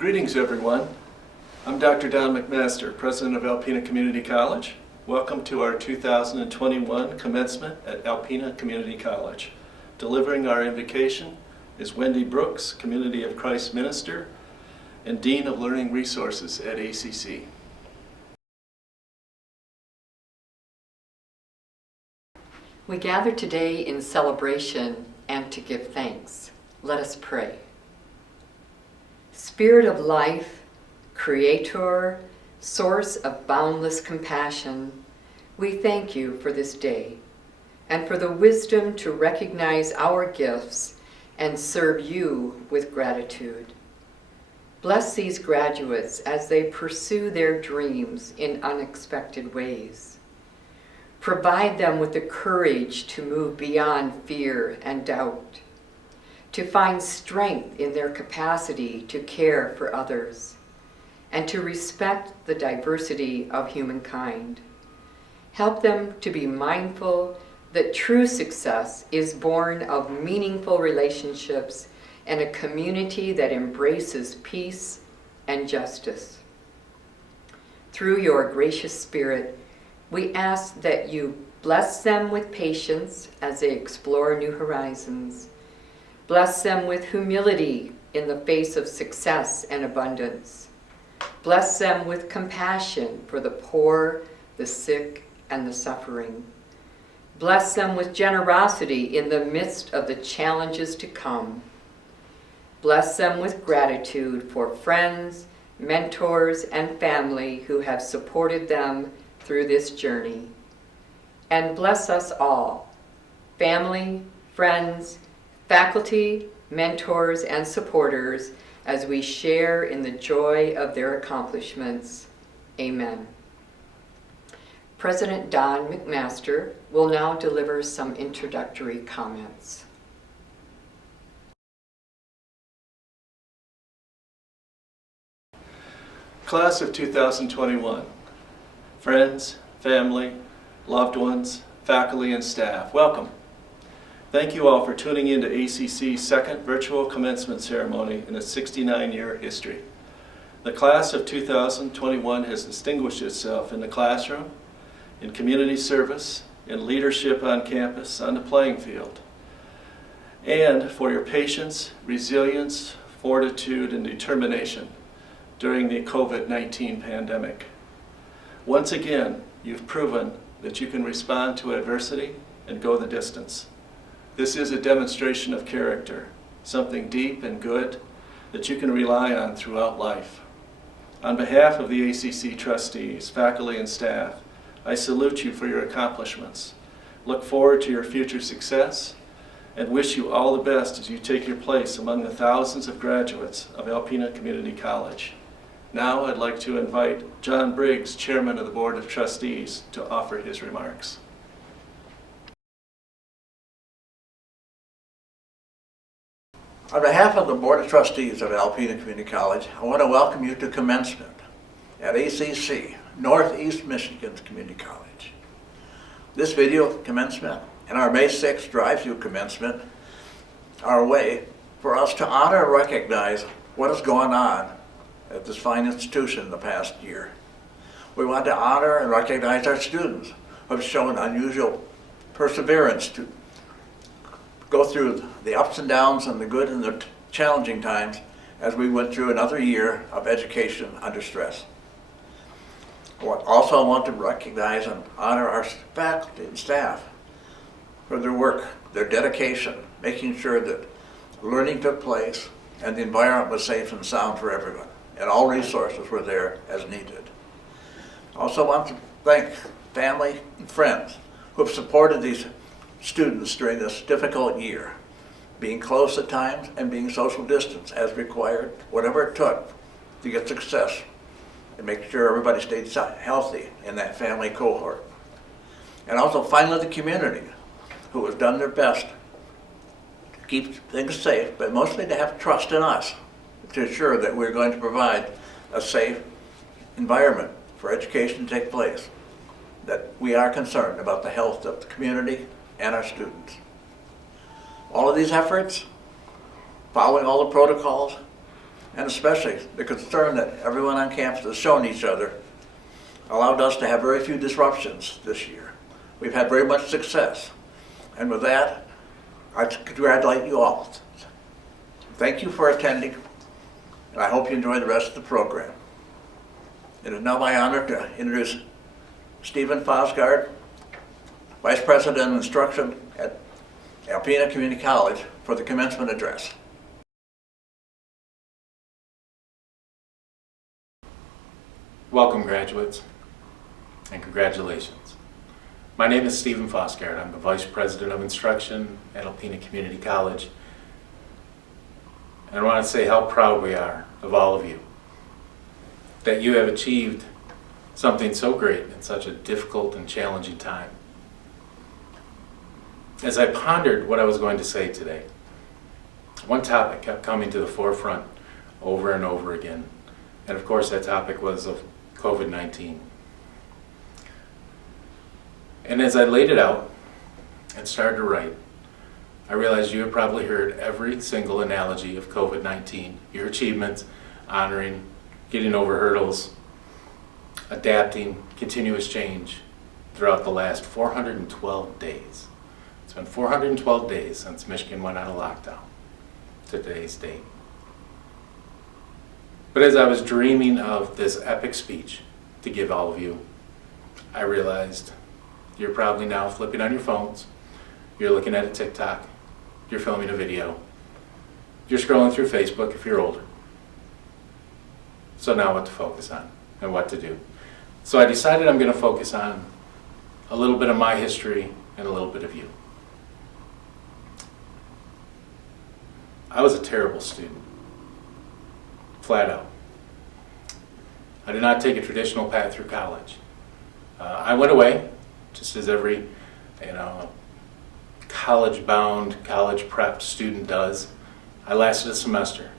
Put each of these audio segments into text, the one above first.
Greetings, everyone. I'm Dr. Don McMaster, President of Alpena Community College. Welcome to our 2021 commencement at Alpena Community College. Delivering our invocation is Wendy Brooks, Community of Christ Minister and Dean of Learning Resources at ACC. We gather today in celebration and to give thanks. Let us pray. Spirit of life, Creator, source of boundless compassion, we thank you for this day and for the wisdom to recognize our gifts and serve you with gratitude. Bless these graduates as they pursue their dreams in unexpected ways. Provide them with the courage to move beyond fear and doubt, to find strength in their capacity to care for others, and to respect the diversity of humankind. Help them to be mindful that true success is born of meaningful relationships and a community that embraces peace and justice. Through your gracious Spirit, we ask that you bless them with patience as they explore new horizons. Bless them with humility in the face of success and abundance. Bless them with compassion for the poor, the sick, and the suffering. Bless them with generosity in the midst of the challenges to come. Bless them with gratitude for friends, mentors, and family who have supported them through this journey. And bless us all, family, friends, faculty, mentors, and supporters, as we share in the joy of their accomplishments. Amen. President Don McMaster will now deliver some introductory comments. Class of 2021, friends, family, loved ones, faculty, and staff, welcome. Thank you all for tuning in to ACC's second virtual commencement ceremony in its 69-year history. The class of 2021 has distinguished itself in the classroom, in community service, in leadership on campus, on the playing field, and for your patience, resilience, fortitude, and determination during the COVID-19 pandemic. Once again, you've proven that you can respond to adversity and go the distance. This is a demonstration of character, something deep and good that you can rely on throughout life. On behalf of the ACC trustees, faculty, and staff, I salute you for your accomplishments, look forward to your future success, and wish you all the best as you take your place among the thousands of graduates of Alpena Community College. Now I'd like to invite John Briggs, Chairman of the Board of Trustees, to offer his remarks. On behalf of the Board of Trustees of Alpena Community College, I want to welcome you to commencement at ACC, Northeast Michigan's Community College. This video commencement and our May 6th drive-through commencement are a way for us to honor and recognize what has gone on at this fine institution in the past year. We want to honor and recognize our students who have shown unusual perseverance to go through the ups and downs and the good and the challenging times as we went through another year of education under stress. Also, I want to recognize and honor our faculty and staff for their work, their dedication, making sure that learning took place and the environment was safe and sound for everyone, and all resources were there as needed. I also want to thank family and friends who have supported these students during this difficult year, being close at times and being social distance as required, whatever it took to get success and make sure everybody stayed healthy in that family cohort. And also finally the community, who has done their best to keep things safe, but mostly to have trust in us to ensure that we're going to provide a safe environment for education to take place, that we are concerned about the health of the community and our students. All of these efforts, following all the protocols, and especially the concern that everyone on campus has shown each other allowed us to have very few disruptions this year. We've had very much success. And with that, I congratulate you all. Thank you for attending, and I hope you enjoy the rest of the program. It is now my honor to introduce Stephen Fosgard, Vice President of Instruction at Alpena Community College, for the commencement address. Welcome, graduates, and congratulations. My name is Stephen Fosgard. I'm the Vice President of Instruction at Alpena Community College. And I want to say how proud we are of all of you, that you have achieved something so great in such a difficult and challenging time. As I pondered what I was going to say today, one topic kept coming to the forefront over and over again. And of course, that topic was of COVID-19. And as I laid it out and started to write, I realized you have probably heard every single analogy of COVID-19, your achievements, honoring, getting over hurdles, adapting, continuous change throughout the last 412 days. It's been 412 days since Michigan went on a lockdown to today's date. But as I was dreaming of this epic speech to give all of you, I realized you're probably now flipping on your phones, you're looking at a TikTok, you're filming a video, you're scrolling through Facebook if you're older. So now what to focus on and what to do. So I decided I'm going to focus on a little bit of my history and a little bit of you. I was a terrible student, flat out. I did not take a traditional path through college. I went away, just as every, college-bound, college-prepped student does. I lasted a semester,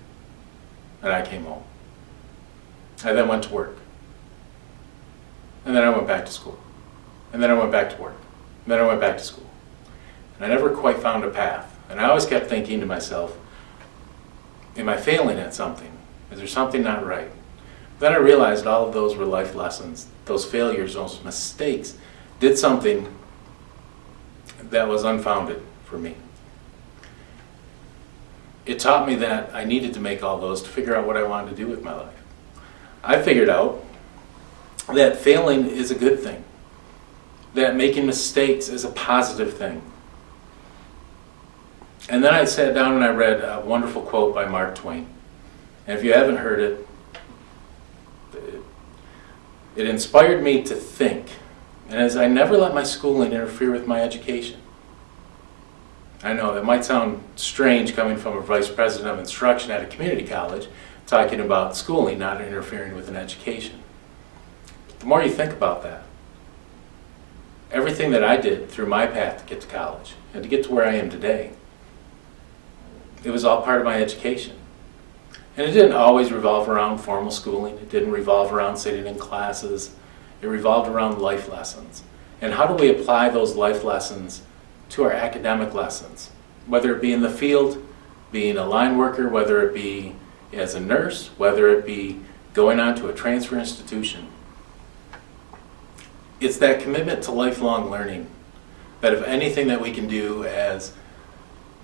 and I came home. I then went to work. And then I went back to school. And then I went back to work. And then I went back to school. And I never quite found a path. And I always kept thinking to myself, am I failing at something? Is there something not right? Then I realized all of those were life lessons. Those failures, those mistakes, did something that was unfounded for me. It taught me that I needed to make all those to figure out what I wanted to do with my life. I figured out that failing is a good thing, that making mistakes is a positive thing. And then I sat down and I read a wonderful quote by Mark Twain. And if you haven't heard it, it inspired me to think. And as I never let my schooling interfere with my education. I know it might sound strange coming from a vice president of instruction at a community college, talking about schooling not interfering with an education. But the more you think about that, everything that I did through my path to get to college and to get to where I am today, it was all part of my education. And it didn't always revolve around formal schooling. It didn't revolve around sitting in classes. It revolved around life lessons. And how do we apply those life lessons to our academic lessons? Whether it be in the field, being a line worker, whether it be as a nurse, whether it be going on to a transfer institution. It's that commitment to lifelong learning that if anything that we can do as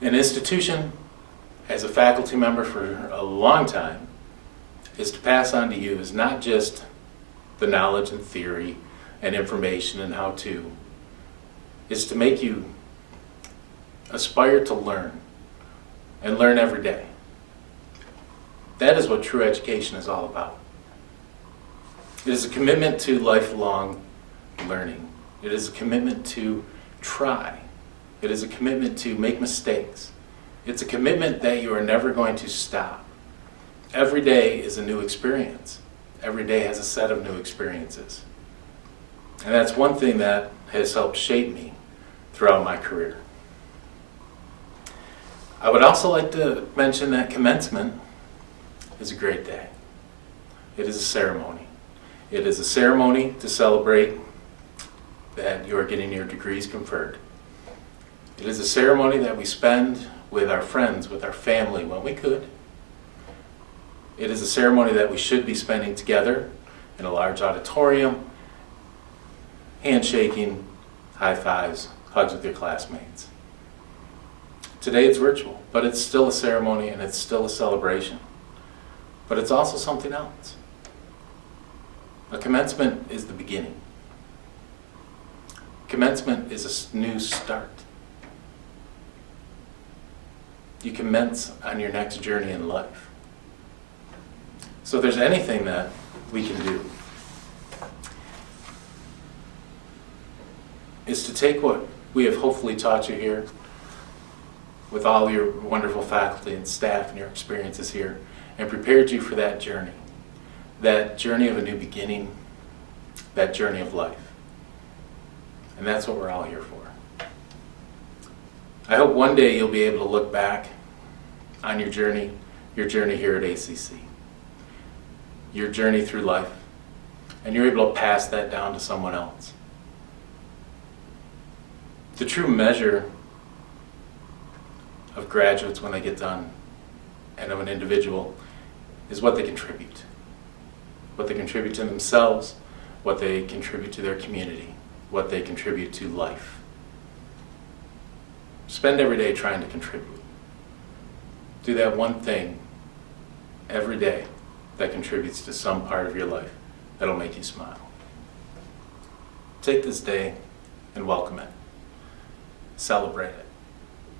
an institution, as a faculty member for a long time, is to pass on to you is not just the knowledge and theory and information and how to, is to make you aspire to learn and learn every day. That is what true education is all about. It is a commitment to lifelong learning. It is a commitment to try. It is a commitment to make mistakes. It's a commitment that you are never going to stop. Every day is a new experience. Every day has a set of new experiences. And that's one thing that has helped shape me throughout my career. I would also like to mention that commencement is a great day. It is a ceremony. It is a ceremony to celebrate that you are getting your degrees conferred. It is a ceremony that we spend with our friends, with our family when we could. It is a ceremony that we should be spending together in a large auditorium, handshaking, high fives, hugs with your classmates. Today it's virtual, but it's still a ceremony and it's still a celebration. But it's also something else. A commencement is the beginning. Commencement is a new start. You commence on your next journey in life. So if there's anything that we can do, is to take what we have hopefully taught you here with all your wonderful faculty and staff and your experiences here and prepared you for that journey of a new beginning, that journey of life. And that's what we're all here for. I hope one day you'll be able to look back on your journey here at ACC, your journey through life, and you're able to pass that down to someone else. The true measure of graduates when they get done and of an individual is what they contribute. What they contribute to themselves, what they contribute to their community, what they contribute to life. Spend every day trying to contribute. Do that one thing every day that contributes to some part of your life that'll make you smile. Take this day and welcome it. Celebrate it.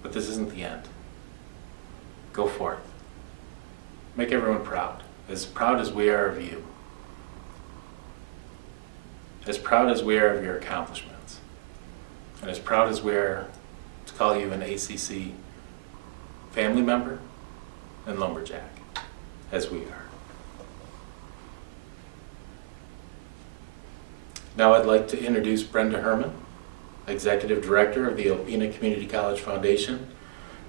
But this isn't the end. Go forth. Make everyone proud as we are of you. As proud as we are of your accomplishments. And as proud as we are to call you an ACC family member and lumberjack, as we are. Now I'd like to introduce Brenda Herman, Executive Director of the Alpena Community College Foundation,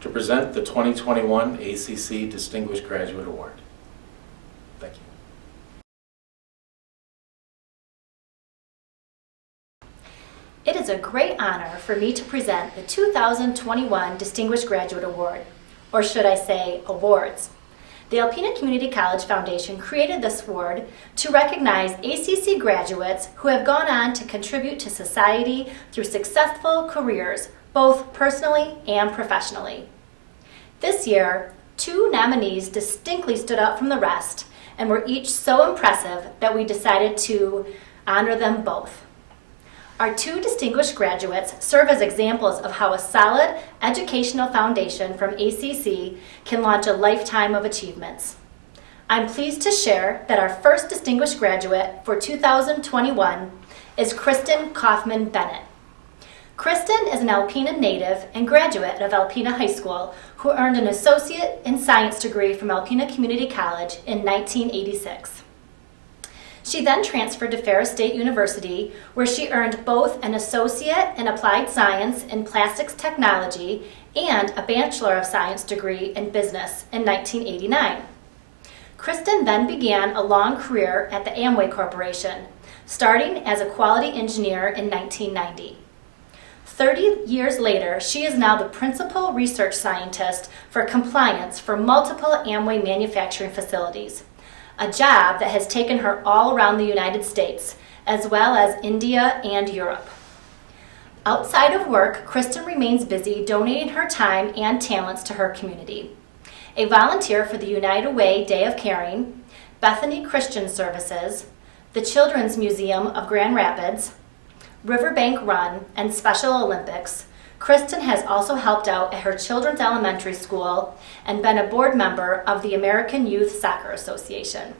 to present the 2021 ACC Distinguished Graduate Award. Thank you. It is a great honor for me to present the 2021 Distinguished Graduate Award, or should I say awards. The Alpena Community College Foundation created this award to recognize ACC graduates who have gone on to contribute to society through successful careers, both personally and professionally. This year, 2 nominees distinctly stood out from the rest and were each so impressive that we decided to honor them both. Our 2 distinguished graduates serve as examples of how a solid educational foundation from ACC can launch a lifetime of achievements. I'm pleased to share that our first distinguished graduate for 2021 is Kristen Kaufman Bennett. Kristen is an Alpena native and graduate of Alpena High School who earned an Associate in Science degree from Alpena Community College in 1986. She then transferred to Ferris State University, where she earned both an Associate in Applied Science in Plastics Technology and a Bachelor of Science degree in Business in 1989. Kristen then began a long career at the Amway Corporation, starting as a quality engineer in 1990. 30 years later, she is now the Principal Research Scientist for Compliance for multiple Amway manufacturing facilities, a job that has taken her all around the United States, as well as India and Europe. Outside of work, Kristen remains busy donating her time and talents to her community. A volunteer for the United Way Day of Caring, Bethany Christian Services, the Children's Museum of Grand Rapids, Riverbank Run, and Special Olympics, Kristen has also helped out at her children's elementary school and been a board member of the American Youth Soccer Association.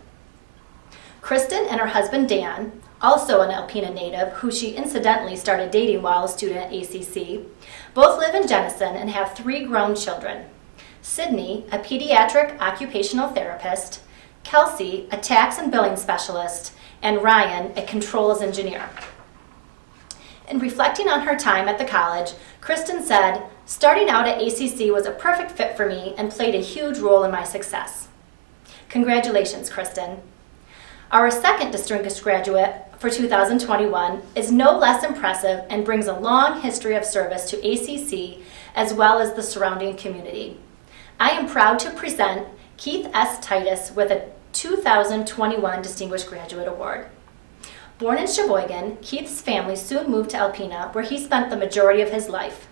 Kristen and her husband Dan, also an Alpena native who she incidentally started dating while a student at ACC, both live in Jenison and have 3 grown children. Sydney, a pediatric occupational therapist, Kelsey, a tax and billing specialist, and Ryan, a controls engineer. In reflecting on her time at the college, Kristen said, "Starting out at ACC was a perfect fit for me and played a huge role in my success." Congratulations, Kristen. Our second distinguished graduate for 2021 is no less impressive and brings a long history of service to ACC as well as the surrounding community. I am proud to present Keith S. Titus with a 2021 Distinguished Graduate Award. Born in Sheboygan, Keith's family soon moved to Alpena, where he spent the majority of his life.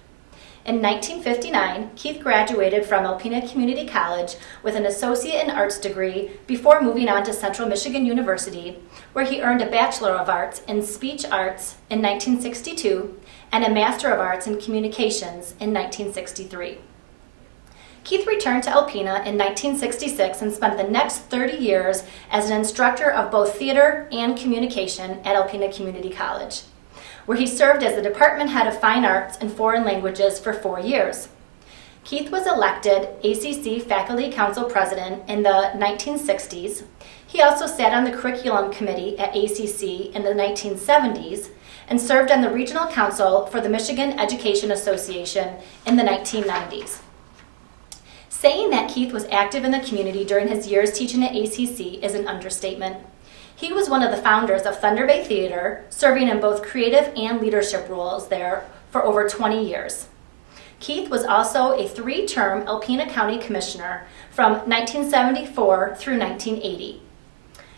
In 1959, Keith graduated from Alpena Community College with an Associate in Arts degree before moving on to Central Michigan University, where he earned a Bachelor of Arts in Speech Arts in 1962 and a Master of Arts in Communications in 1963. Keith returned to Alpena in 1966 and spent the next 30 years as an instructor of both theater and communication at Alpena Community College, where he served as the department head of fine arts and foreign languages for 4 years. Keith was elected ACC Faculty Council President in the 1960s. He also sat on the curriculum committee at ACC in the 1970s and served on the regional council for the Michigan Education Association in the 1990s. Saying that Keith was active in the community during his years teaching at ACC is an understatement. He was one of the founders of Thunder Bay Theater, serving in both creative and leadership roles there for over 20 years. Keith was also a 3-term Alpena County Commissioner from 1974 through 1980,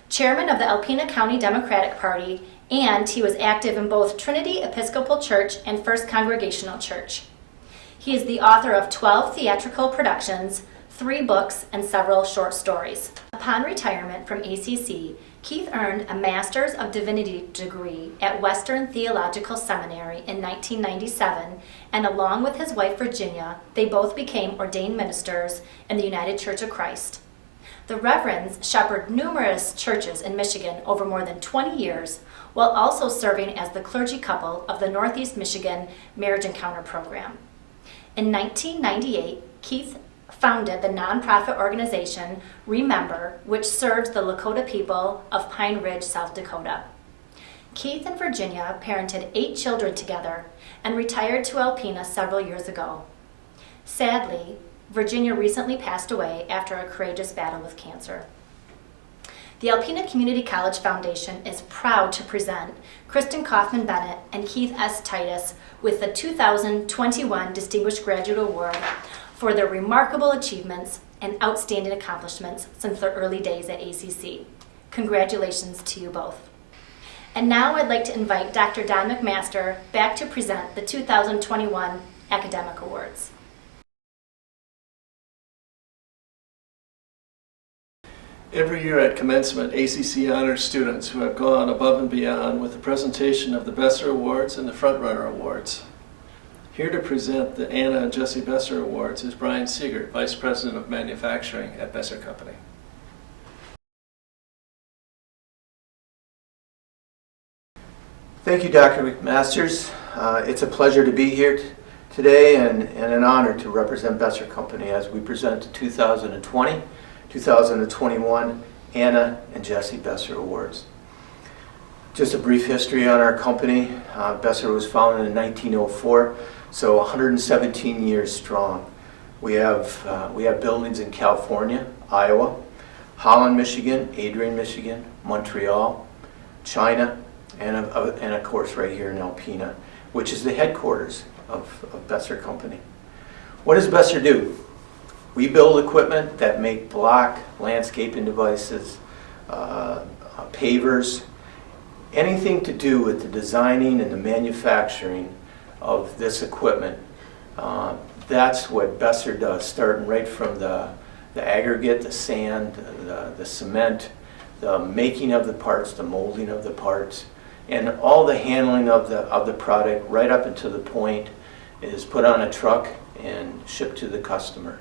chairman of the Alpena County Democratic Party, and he was active in both Trinity Episcopal Church and First Congregational Church. He is the author of 12 theatrical productions, 3 books, and several short stories. Upon retirement from ACC, Keith earned a Master's of Divinity degree at Western Theological Seminary in 1997, and along with his wife Virginia, they both became ordained ministers in the United Church of Christ. The Reverends shepherded numerous churches in Michigan over more than 20 years, while also serving as the clergy couple of the Northeast Michigan Marriage Encounter Program. In 1998, Keith founded the nonprofit organization Remember, which serves the Lakota people of Pine Ridge, South Dakota. Keith and Virginia parented 8 children together and retired to Alpena several years ago. Sadly, Virginia recently passed away after a courageous battle with cancer. The Alpena Community College Foundation is proud to present Kristen Kaufman Bennett and Keith S. Titus with the 2021 Distinguished Graduate Award for their remarkable achievements and outstanding accomplishments since their early days at ACC. Congratulations to you both. And now I'd like to invite Dr. Don McMaster back to present the 2021 Academic Awards. Every year at commencement, ACC honors students who have gone above and beyond with the presentation of the Besser Awards and the Frontrunner Awards. Here to present the Anna and Jesse Besser Awards is Brian Siegert, Vice President of Manufacturing at Besser Company. Thank you, Dr. McMasters. It's a pleasure to be here today and an honor to represent Besser Company as we present the 2020 2021 Anna and Jesse Besser Awards. Just a brief history on our company. Besser was founded in 1904, so 117 years strong. We have buildings in California, Iowa, Holland, Michigan, Adrian, Michigan, Montreal, China, and of course right here in Alpena, which is the headquarters of Besser Company. What does Besser do? We build equipment that make block, landscaping devices, pavers, anything to do with the designing and the manufacturing of this equipment. That's what Besser does, starting right from the aggregate, the sand, the cement, the making of the parts, the molding of the parts, and all the handling of the product right up until the point is put on a truck and shipped to the customer.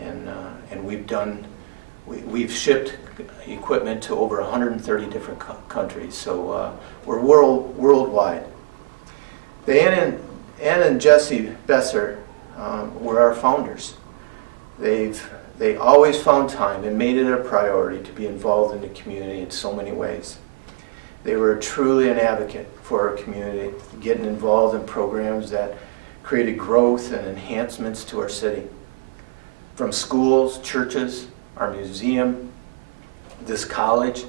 And we've shipped equipment to over 130 different countries, so we're worldwide. The Anna and Jesse Besser were our founders. They always found time and made it a priority to be involved in the community in so many ways. They were truly an advocate for our community, getting involved in programs that created growth and enhancements to our city. From schools, churches, our museum, this college.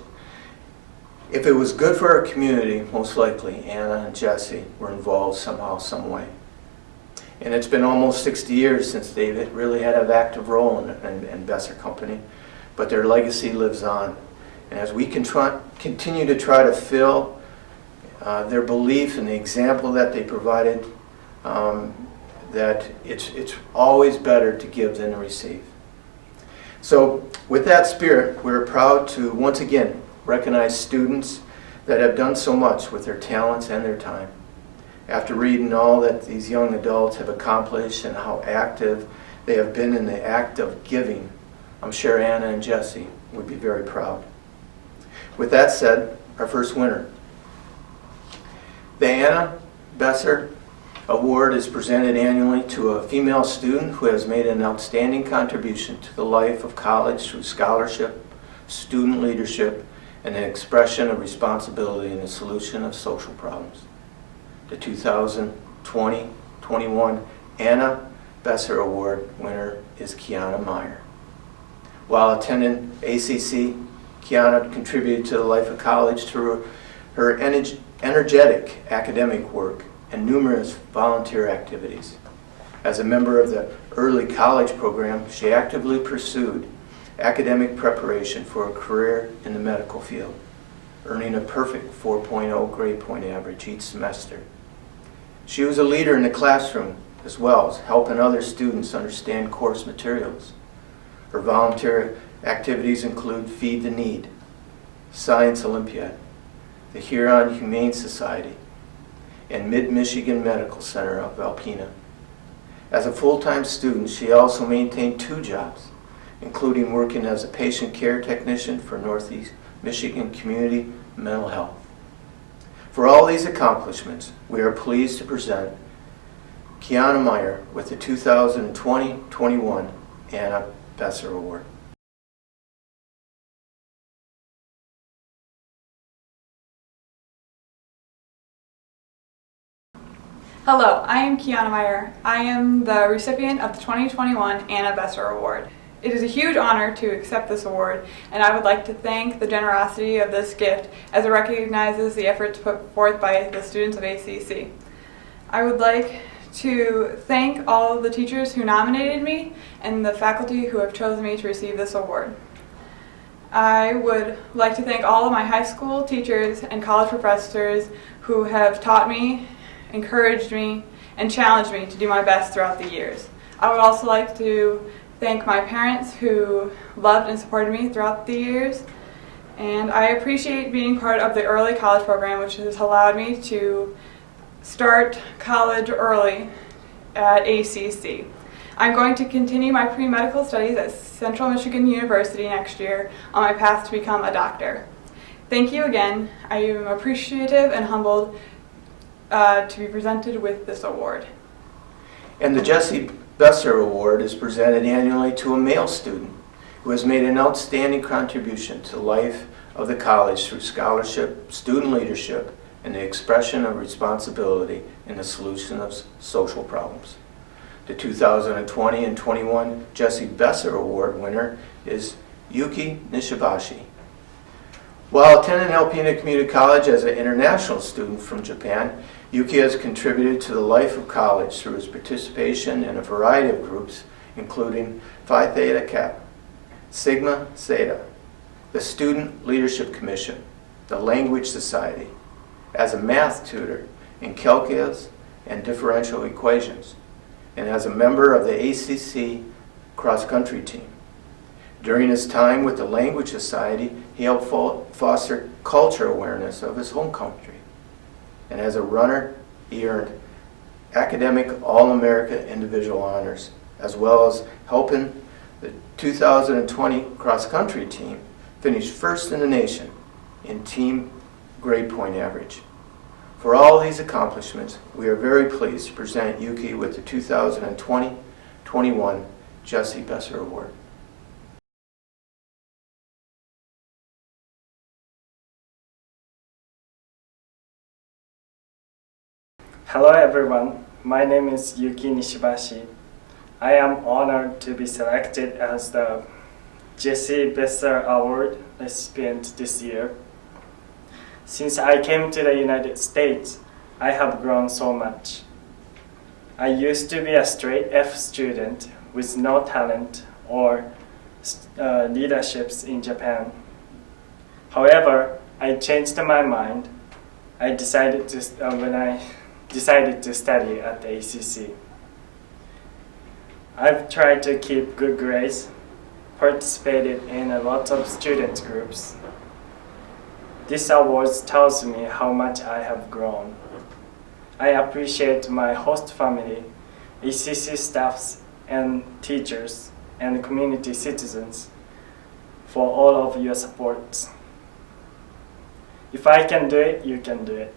If it was good for our community, most likely Anna and Jesse were involved somehow, some way. And it's been almost 60 years since they really had an active role in Besser Company. but their legacy lives on. And as we continue to try to fill their belief in the example that they provided, that it's always better to give than to receive. So with that spirit, we're proud to once again recognize students that have done so much with their talents and their time. After reading all that these young adults have accomplished and how active they have been in the act of giving, I'm sure Anna and Jesse would be very proud. With that said, our first winner. The Anna Besser Award is presented annually to a female student who has made an outstanding contribution to the life of college through scholarship, student leadership, and an expression of responsibility in the solution of social problems. The 2020-21 Anna Besser Award winner is Kiana Meyer. While attending ACC, Kiana contributed to the life of college through her energetic academic work and numerous volunteer activities. As a member of the early college program, she actively pursued academic preparation for a career in the medical field, earning a perfect 4.0 grade point average each semester. She was a leader in the classroom as well as helping other students understand course materials. Her volunteer activities include Feed the Need, Science Olympiad, the Huron Humane Society, and Mid-Michigan Medical Center of Alpena. As a full-time student, she also maintained 2 jobs, including working as a patient care technician for Northeast Michigan Community Mental Health. For all these accomplishments, we are pleased to present Kiana Meyer with the 2020-21 Anna Besser Award. Hello, I am Kiana Meyer. I am the recipient of the 2021 Anna Besser Award. It is a huge honor to accept this award, and I would like to thank the generosity of this gift as it recognizes the efforts put forth by the students of ACC. I would like to thank all of the teachers who nominated me and the faculty who have chosen me to receive this award. I would like to thank all of my high school teachers and college professors who have taught me, encouraged me, and challenged me to do my best throughout the years. I would also like to thank my parents who loved and supported me throughout the years. And I appreciate being part of the early college program, which has allowed me to start college early at ACC. I'm going to continue my pre-medical studies at Central Michigan University next year on my path to become a doctor. Thank you again. I am appreciative and humbled to be presented with this award. And the Jesse Besser Award is presented annually to a male student who has made an outstanding contribution to the life of the college through scholarship, student leadership, and the expression of responsibility in the solution of social problems. The 2020 and 21 Jesse Besser Award winner is Yuki Nishibashi. While attending Alpena Community College as an international student from Japan, Yuki has contributed to the life of college through his participation in a variety of groups, including Phi Theta Kappa, Sigma Zeta, the Student Leadership Commission, the Language Society, as a math tutor in calculus and differential equations, and as a member of the ACC cross-country team. During his time with the Language Society, he helped foster culture awareness of his home country. And as a runner, he earned academic All-America individual honors, as well as helping the 2020 cross-country team finish first in the nation in team grade point average. For all these accomplishments, we are very pleased to present Yuki with the 2020-21 Jesse Besser Award. Hello everyone, my name is Yuki Nishibashi. I am honored to be selected as the Jesse Besser Award recipient this year. Since I came to the United States, I have grown so much. I used to be a straight F student with no talent or leaderships in Japan. However, I changed my mind. When I decided to study at the ACC. I've tried to keep good grades, participated in a lot of student groups. This award tells me how much I have grown. I appreciate my host family, ACC staffs and teachers, and community citizens for all of your support. If I can do it, you can do it.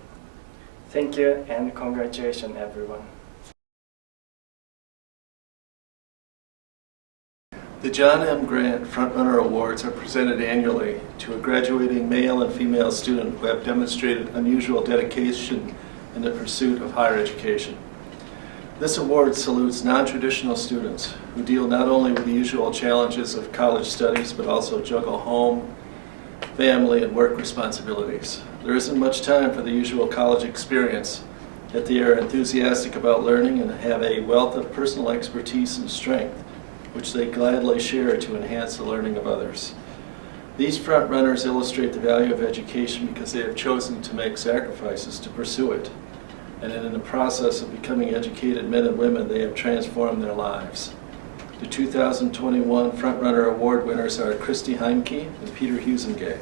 Thank you and congratulations, everyone. The John M. Grant Frontrunner Awards are presented annually to a graduating male and female student who have demonstrated unusual dedication in the pursuit of higher education. This award salutes non-traditional students who deal not only with the usual challenges of college studies, but also juggle home, family, and work responsibilities. There isn't much time for the usual college experience, yet they are enthusiastic about learning and have a wealth of personal expertise and strength, which they gladly share to enhance the learning of others. These front runners illustrate the value of education because they have chosen to make sacrifices to pursue it. And in the process of becoming educated men and women, they have transformed their lives. The 2021 Frontrunner Award winners are Christy Heimke and Peter Husengay.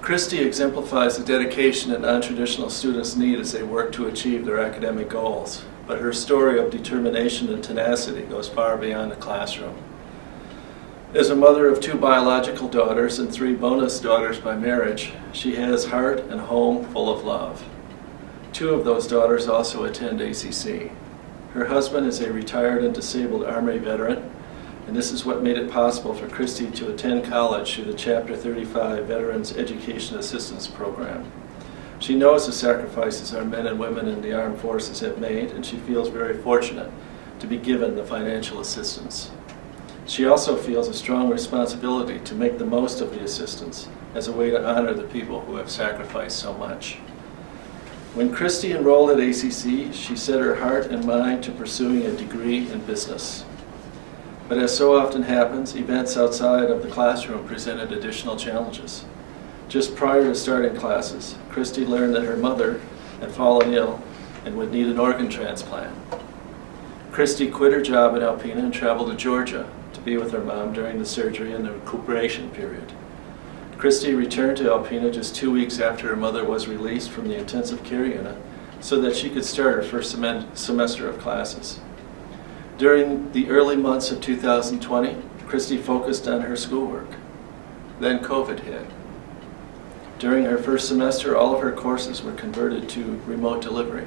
Christy exemplifies the dedication that non-traditional students need as they work to achieve their academic goals. But her story of determination and tenacity goes far beyond the classroom. As a mother of 2 biological daughters and 3 bonus daughters by marriage, she has heart and home full of love. 2 of those daughters also attend ACC. Her husband is a retired and disabled Army veteran, and this is what made it possible for Christy to attend college through the Chapter 35 Veterans Education Assistance Program. She knows the sacrifices our men and women in the armed forces have made, and she feels very fortunate to be given the financial assistance. She also feels a strong responsibility to make the most of the assistance as a way to honor the people who have sacrificed so much. When Christy enrolled at ACC, she set her heart and mind to pursuing a degree in business. But as so often happens, events outside of the classroom presented additional challenges. Just prior to starting classes, Christy learned that her mother had fallen ill and would need an organ transplant. Christy quit her job at Alpena and traveled to Georgia to be with her mom during the surgery and the recuperation period. Christy returned to Alpena just 2 weeks after her mother was released from the intensive care unit so that she could start her first semester of classes. During the early months of 2020, Christy focused on her schoolwork. Then COVID hit. During her first semester, all of her courses were converted to remote delivery.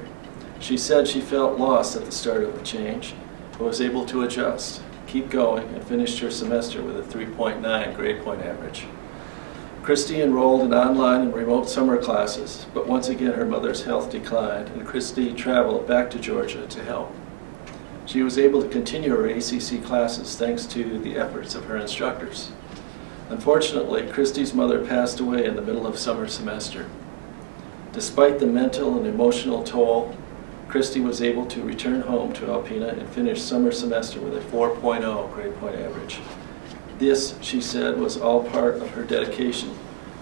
She said she felt lost at the start of the change, but was able to adjust, keep going, and finished her semester with a 3.9 grade point average. Christy enrolled in online and remote summer classes, but once again her mother's health declined, and Christy traveled back to Georgia to help. She was able to continue her ACC classes thanks to the efforts of her instructors. Unfortunately, Christy's mother passed away in the middle of summer semester. Despite the mental and emotional toll, Christy was able to return home to Alpena and finish summer semester with a 4.0 grade point average. This, she said, was all part of her dedication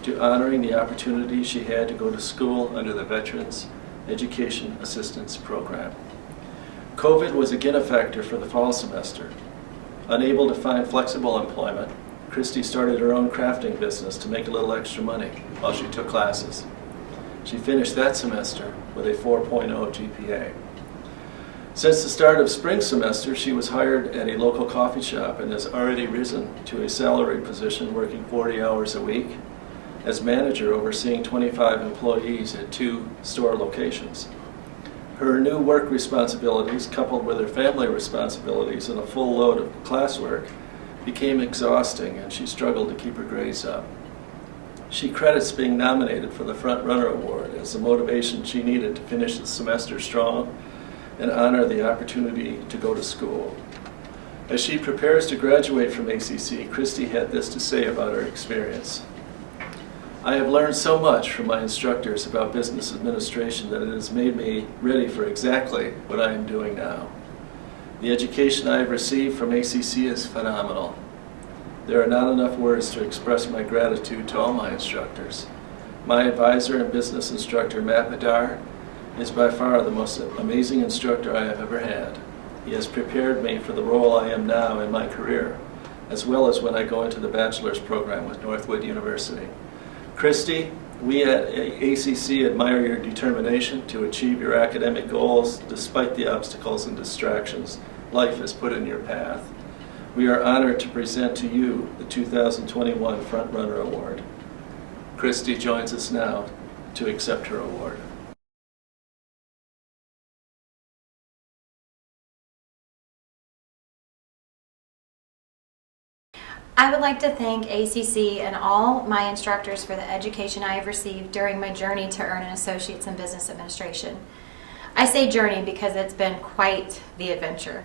to honoring the opportunity she had to go to school under the Veterans Education Assistance Program. COVID was again a factor for the fall semester. Unable to find flexible employment, Christy started her own crafting business to make a little extra money while she took classes. She finished that semester with a 4.0 GPA. Since the start of spring semester, she was hired at a local coffee shop and has already risen to a salaried position working 40 hours a week as manager overseeing 25 employees at 2 store locations. Her new work responsibilities, coupled with her family responsibilities and a full load of classwork, became exhausting, and she struggled to keep her grades up. She credits being nominated for the Frontrunner Award as the motivation she needed to finish the semester strong and honor the opportunity to go to school. As she prepares to graduate from ACC, Christy had this to say about her experience. I have learned so much from my instructors about business administration that it has made me ready for exactly what I am doing now. The education I have received from ACC is phenomenal. There are not enough words to express my gratitude to all my instructors. My advisor and business instructor, Matt Madar, is by far the most amazing instructor I have ever had. He has prepared me for the role I am now in my career, as well as when I go into the bachelor's program with Northwood University. Christy, we at ACC admire your determination to achieve your academic goals despite the obstacles and distractions life has put in your path. We are honored to present to you the 2021 Frontrunner Award. Christy joins us now to accept her award. I would like to thank ACC and all my instructors for the education I have received during my journey to earn an Associate's in Business Administration. I say journey because it's been quite the adventure.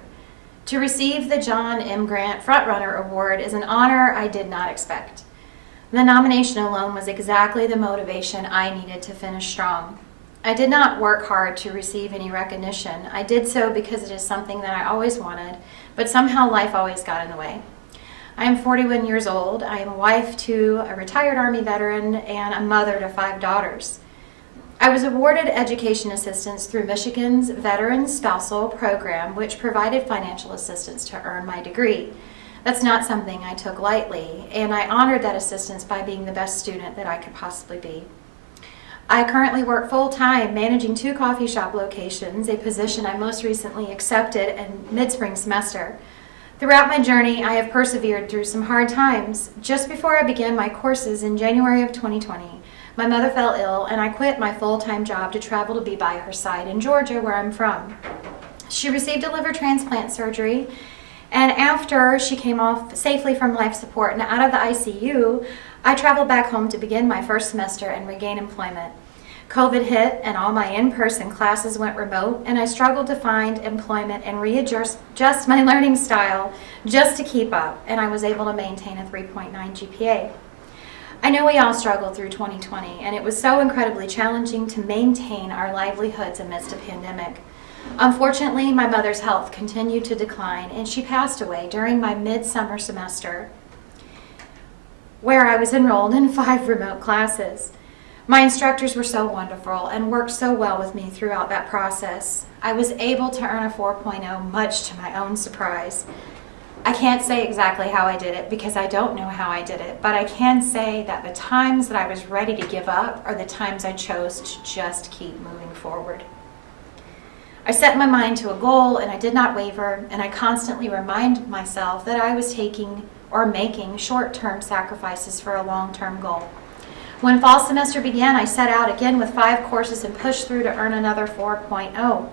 To receive the John M. Grant Frontrunner Award is an honor I did not expect. The nomination alone was exactly the motivation I needed to finish strong. I did not work hard to receive any recognition. I did so because it is something that I always wanted, but somehow life always got in the way. I am 41 years old. I am a wife to a retired Army veteran and a mother to 5 daughters. I was awarded education assistance through Michigan's Veteran Spousal Program, which provided financial assistance to earn my degree. That's not something I took lightly, and I honored that assistance by being the best student that I could possibly be. I currently work full-time managing 2 coffee shop locations, a position I most recently accepted in mid-spring semester. Throughout my journey, I have persevered through some hard times. Just before I began my courses in January of 2020, my mother fell ill and I quit my full-time job to travel to be by her side in Georgia, where I'm from. She received a liver transplant surgery, and after she came off safely from life support and out of the ICU, I traveled back home to begin my first semester and regain employment. COVID hit and all my in-person classes went remote, and I struggled to find employment and readjust my learning style just to keep up, and I was able to maintain a 3.9 GPA. I know we all struggled through 2020, and it was so incredibly challenging to maintain our livelihoods amidst a pandemic. Unfortunately, my mother's health continued to decline, and she passed away during my midsummer semester, where I was enrolled in 5 remote classes. My instructors were so wonderful and worked so well with me throughout that process. I was able to earn a 4.0, much to my own surprise. I can't say exactly how I did it because I don't know how I did it, but I can say that the times that I was ready to give up are the times I chose to just keep moving forward. I set my mind to a goal and I did not waver, and I constantly remind myself that I was taking or making short-term sacrifices for a long-term goal. When fall semester began, I set out again with 5 courses and pushed through to earn another 4.0.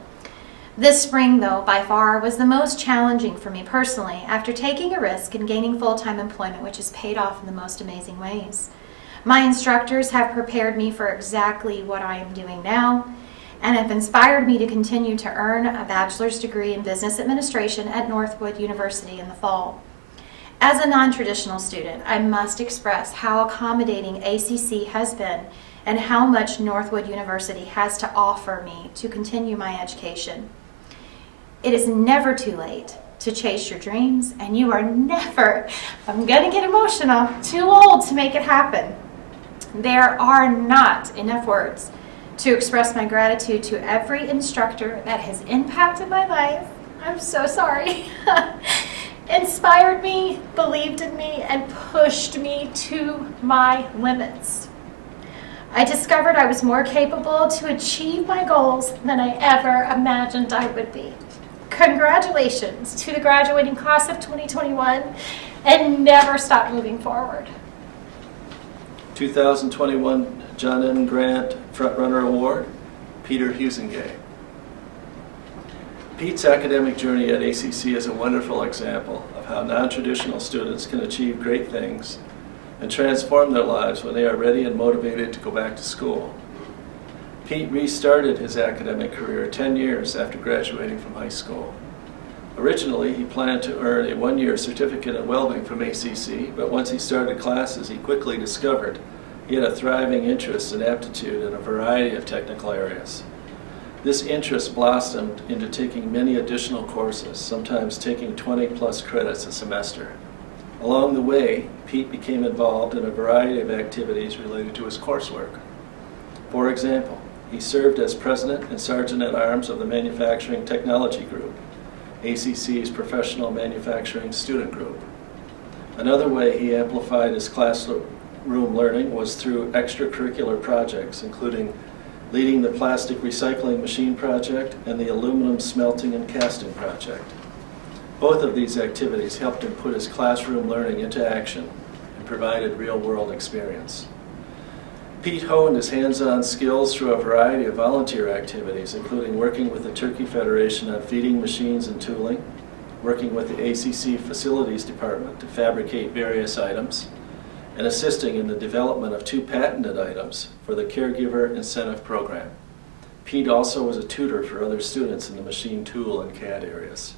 This spring, though, by far was the most challenging for me personally after taking a risk and gaining full-time employment, which has paid off in the most amazing ways. My instructors have prepared me for exactly what I am doing now and have inspired me to continue to earn a bachelor's degree in business administration at Northwood University in the fall. As a non-traditional student, I must express how accommodating ACC has been and how much Northwood University has to offer me to continue my education. It is never too late to chase your dreams, and you are never, I'm gonna get emotional, too old to make it happen. There are not enough words to express my gratitude to every instructor that has impacted my life. I'm so sorry. Inspired me, believed in me, and pushed me to my limits. I discovered I was more capable to achieve my goals than I ever imagined I would be. Congratulations to the graduating class of 2021, and never stop moving forward. 2021 John M. Grant Frontrunner Award, Peter Husengay. Pete's academic journey at ACC is a wonderful example of how non-traditional students can achieve great things and transform their lives when they are ready and motivated to go back to school. Pete restarted his academic career 10 years after graduating from high school. Originally, he planned to earn a 1-year certificate in welding from ACC, but once he started classes, he quickly discovered he had a thriving interest and aptitude in a variety of technical areas. This interest blossomed into taking many additional courses, sometimes taking 20+ credits a semester. Along the way, Pete became involved in a variety of activities related to his coursework. For example, he served as president and sergeant-at-arms of the Manufacturing Technology Group, ACC's professional manufacturing student group. Another way he amplified his classroom learning was through extracurricular projects, including leading the plastic recycling machine project and the aluminum smelting and casting project. Both of these activities helped him put his classroom learning into action and provided real-world experience. Pete honed his hands-on skills through a variety of volunteer activities, including working with the Turkey Federation on feeding machines and tooling, working with the ACC Facilities Department to fabricate various items, and assisting in the development of 2 patented items for the Caregiver Incentive Program. Pete also was a tutor for other students in the machine tool and CAD areas.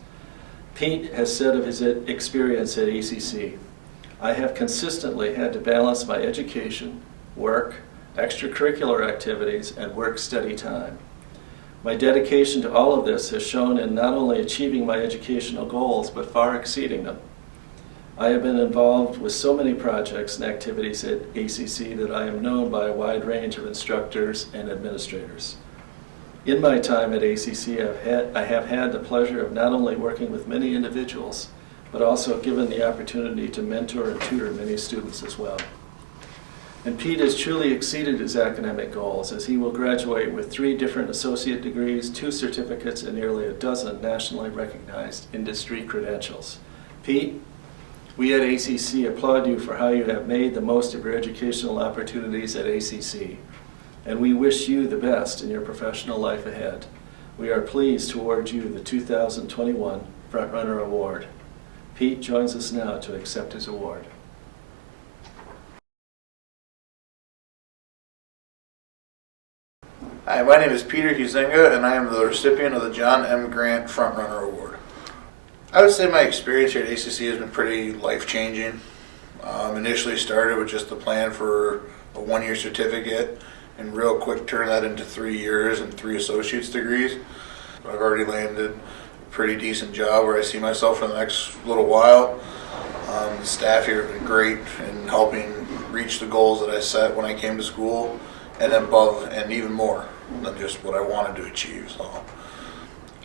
Pete has said of his experience at ACC, "I have consistently had to balance my education, work, extracurricular activities, and work-study time. My dedication to all of this has shown in not only achieving my educational goals, but far exceeding them. I have been involved with so many projects and activities at ACC that I am known by a wide range of instructors and administrators. In my time at ACC, I have had the pleasure of not only working with many individuals, but also given the opportunity to mentor and tutor many students as well." And Pete has truly exceeded his academic goals, as he will graduate with 3 different associate degrees, 2 certificates, and nearly a dozen nationally recognized industry credentials. Pete, we at ACC applaud you for how you have made the most of your educational opportunities at ACC, and we wish you the best in your professional life ahead. We are pleased to award you the 2021 Frontrunner Award. Pete joins us now to accept his award. Hi, my name is Peter Huizinga, and I am the recipient of the John M. Grant Frontrunner Award. I would say my experience here at ACC has been pretty life-changing. Initially started with just the plan for a 1-year certificate, and real quick turned that into 3 years and 3 associate's degrees. I've already landed a pretty decent job where I see myself for the next little while. The staff here have been great in helping reach the goals that I set when I came to school, and above and even more than just what I wanted to achieve. So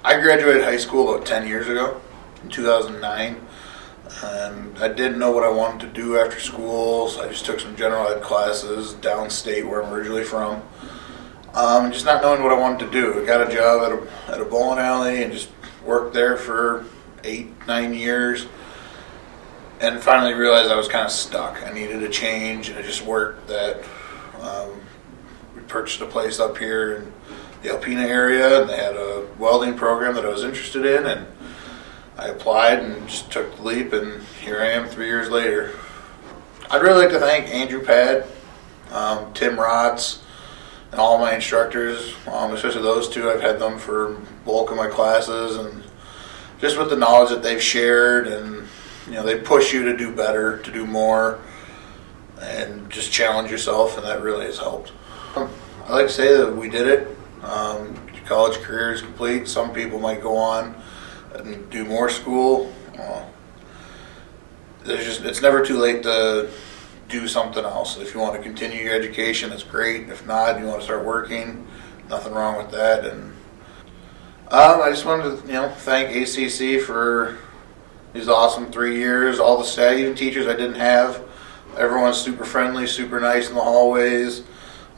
I graduated high school about 10 years ago, in 2009, and I didn't know what I wanted to do after school, so I just took some general ed classes downstate where I'm originally from, just not knowing what I wanted to do. I got a job at a bowling alley and just worked there for 8-9 years, and finally realized I was kind of stuck. I needed a change, and it just worked that we purchased a place up here in the Alpena area, and they had a welding program that I was interested in, and I applied and just took the leap, and here I am 3 years later. I'd really like to thank Andrew Pad, Tim Rotz, and all my instructors, especially those 2. I've had them for bulk of my classes, and just with the knowledge that they've shared, and they push you to do better, to do more, and just challenge yourself, and that really has helped. I like to say that we did it. Your college career is complete. Some people might go on and do more school. It's never too late to do something else. If you want to continue your education, that's great. If not, you want to start working, nothing wrong with that. And I just wanted to thank ACC for these awesome 3 years. All the staff, even teachers I didn't have. Everyone's super friendly, super nice in the hallways.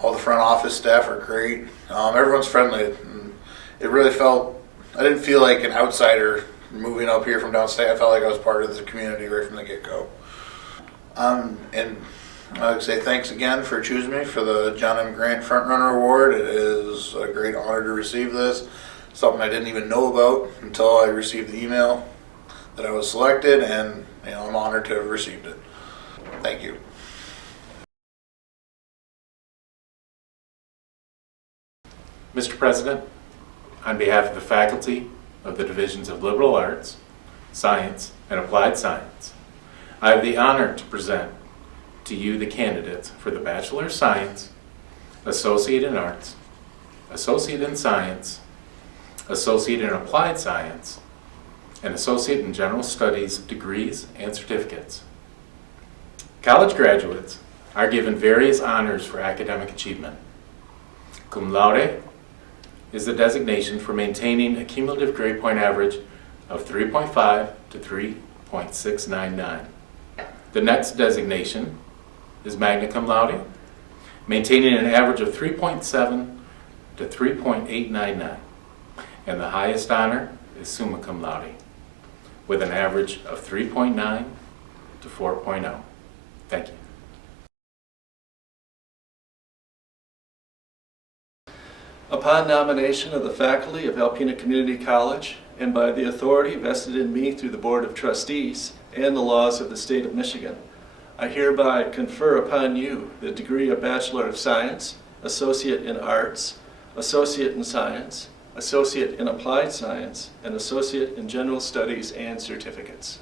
All the front office staff are great. Everyone's friendly. And it really I didn't feel like an outsider moving up here from downstate. I felt like I was part of the community right from the get-go. And I'd like to say thanks again for choosing me for the John M. Grant Frontrunner Award. It is a great honor to receive this. Something I didn't even know about until I received the email that I was selected, and I'm honored to have received it. Thank you. Mr. President, on behalf of the faculty of the Divisions of Liberal Arts, Science, and Applied Science, I have the honor to present to you the candidates for the Bachelor of Science, Associate in Arts, Associate in Science, Associate in Applied Science, and Associate in General Studies degrees and certificates. College graduates are given various honors for academic achievement. Cum laude is the designation for maintaining a cumulative grade point average of 3.5 to 3.699. The next designation is magna cum laude, maintaining an average of 3.7 to 3.899. And the highest honor is summa cum laude, with an average of 3.9 to 4.0. Thank you. Upon nomination of the faculty of Alpena Community College and by the authority vested in me through the Board of Trustees and the laws of the state of Michigan, I hereby confer upon you the degree of Bachelor of Science, Associate in Arts, Associate in Science, Associate in Applied Science, and Associate in General Studies and certificates.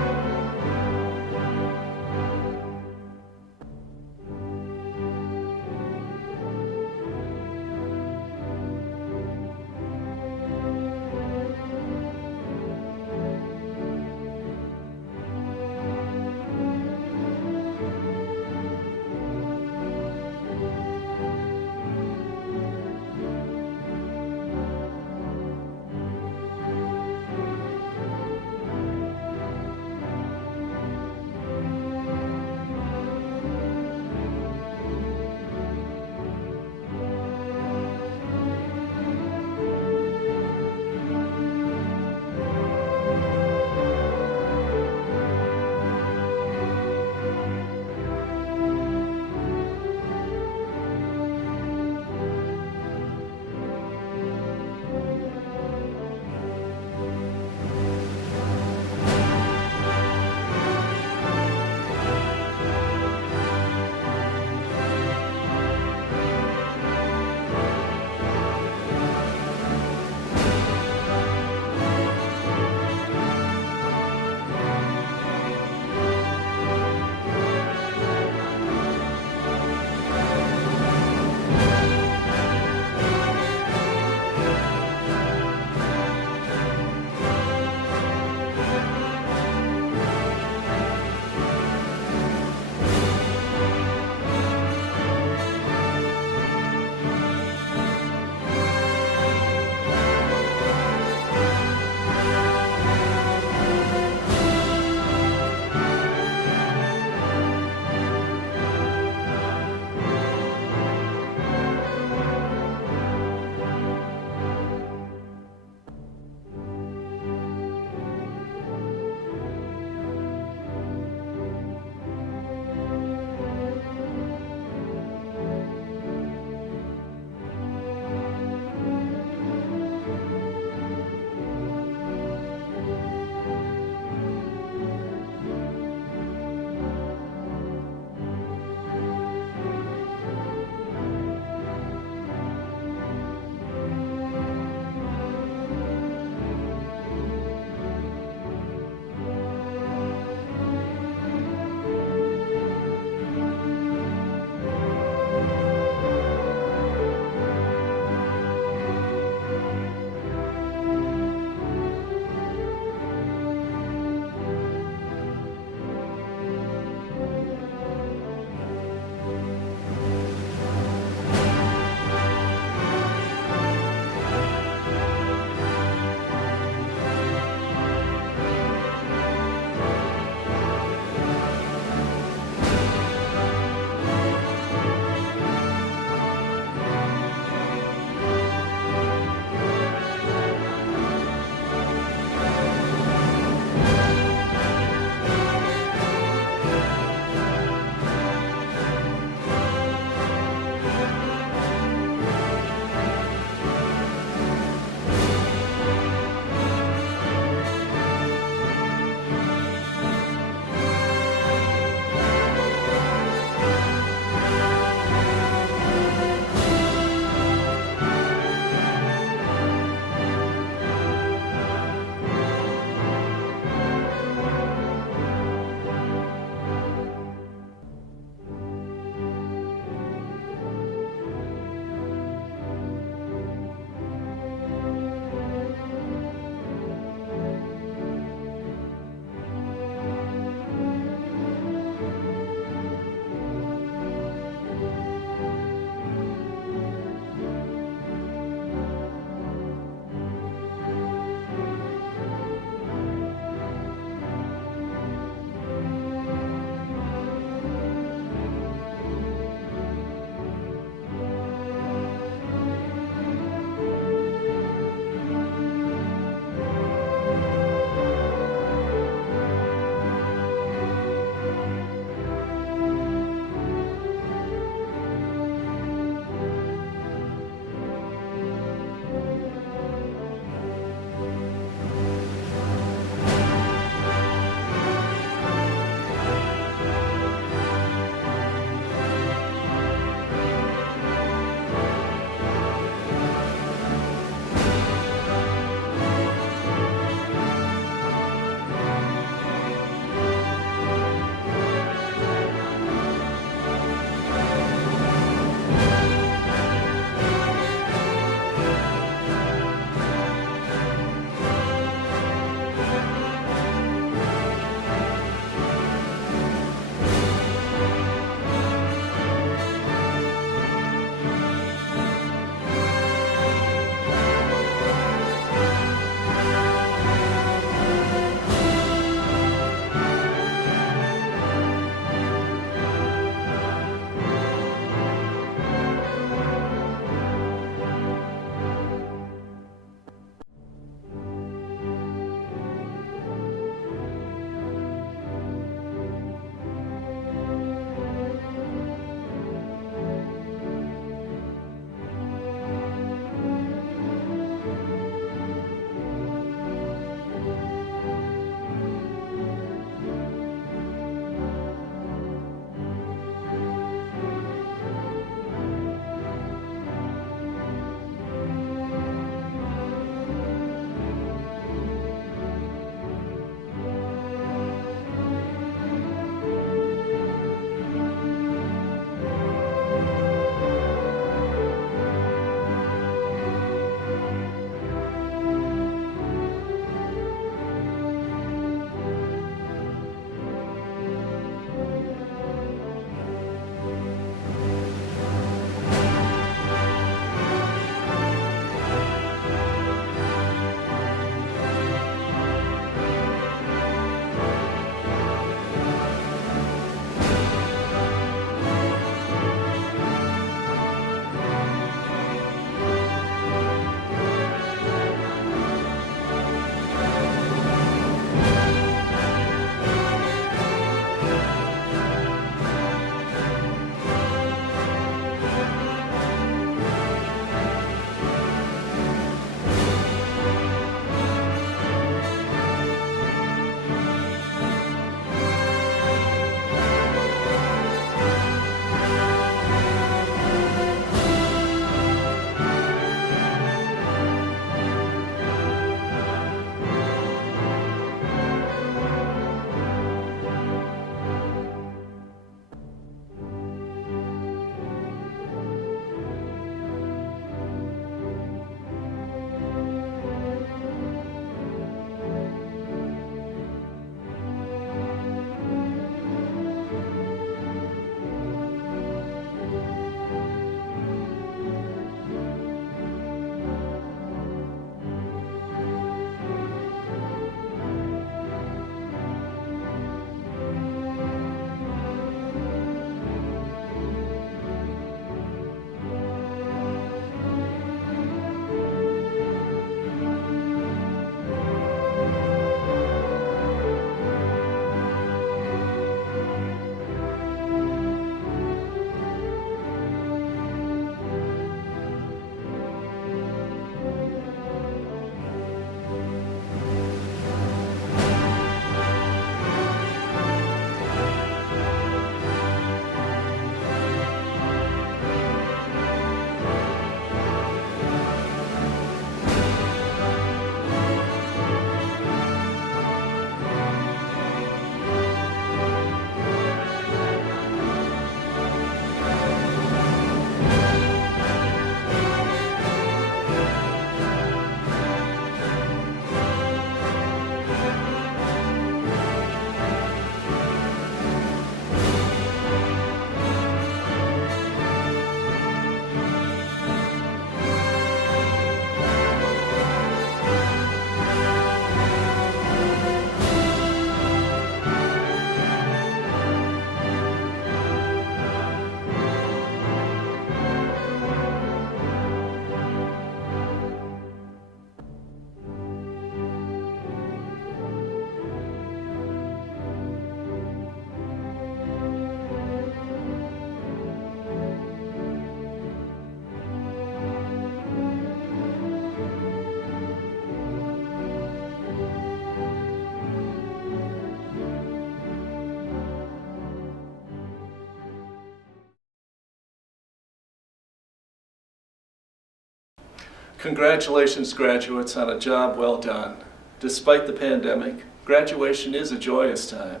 Congratulations, graduates, on a job well done. Despite the pandemic, graduation is a joyous time.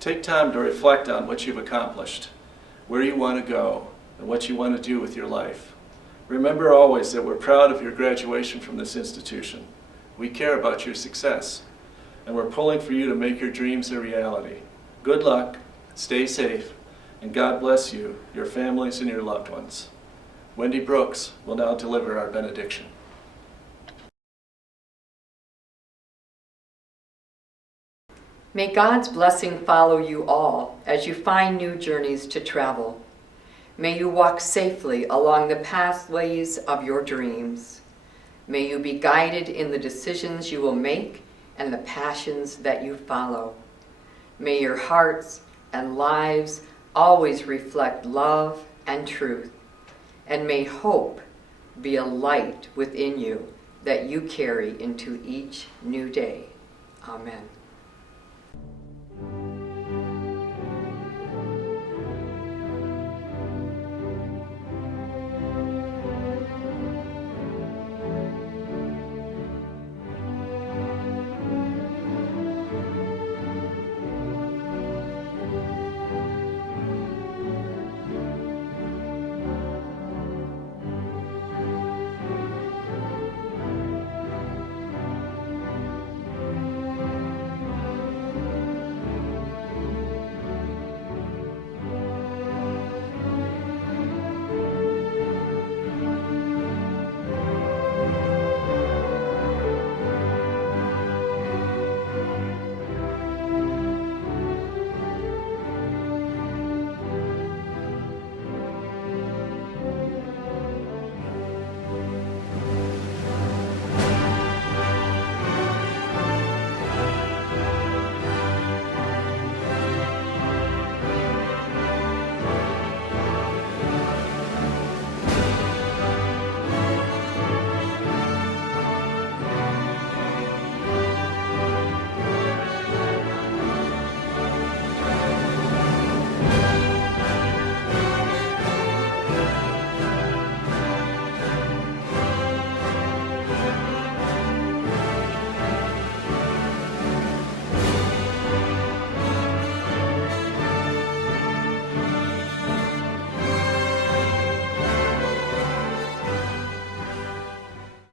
Take time to reflect on what you've accomplished, where you want to go, and what you want to do with your life. Remember always that we're proud of your graduation from this institution. We care about your success, and we're pulling for you to make your dreams a reality. Good luck, stay safe, and God bless you, your families, and your loved ones. Wendy Brooks will now deliver our benediction. May God's blessing follow you all as you find new journeys to travel. May you walk safely along the pathways of your dreams. May you be guided in the decisions you will make and the passions that you follow. May your hearts and lives always reflect love and truth. And may hope be a light within you that you carry into each new day. Amen.